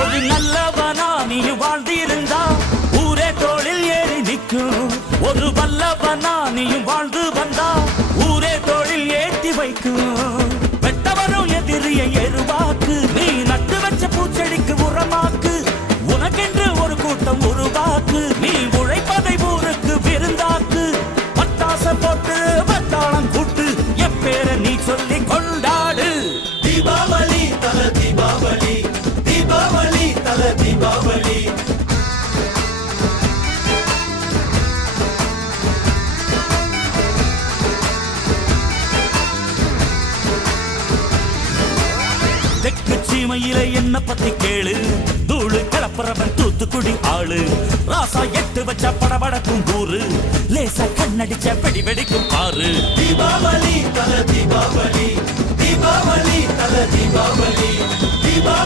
ஒரு நல்லவனா நீ வாழ்ந்திருந்தா ஊரே தோளில் ஏறி நிற்கும். ஒரு வல்லவனா நீயும் வாழ்ந்து வந்தா ஊரே தோளில் ஏற்றி வைக்கும். வெட்டவரும் எதிரியை எருவாக்கு, நீ நட்டு வச்ச பூச்செடிக்கு உரமாக்கு. உனக்கென்று ஒரு கூட்டம் உருவாக்கு, நீ உழைப்பதை ஊருக்கு விருந்தாக்கு. பட்டாச போட்டு வட்டாளம் கூட்டு எப்பேர நீ சொல்லி கொண்டாடு. தீபாவளி தல தீபாவளி, தீபாவளி தல தீபாவளி. தெற்கு சீமையில என்ன பத்தி கேளு, தூளு கிளப்புறவன் தூத்துக்குடி ஆளு. ராசா எட்டு வச்ச படபடக்கும் கூறு, லேசா கண்ணடிச்ச வெடி வெடிக்கும் பாரு. தீபாவளி தல தீபாவளி, தீபாவளி தல தீபாவளி, தீபாவளி.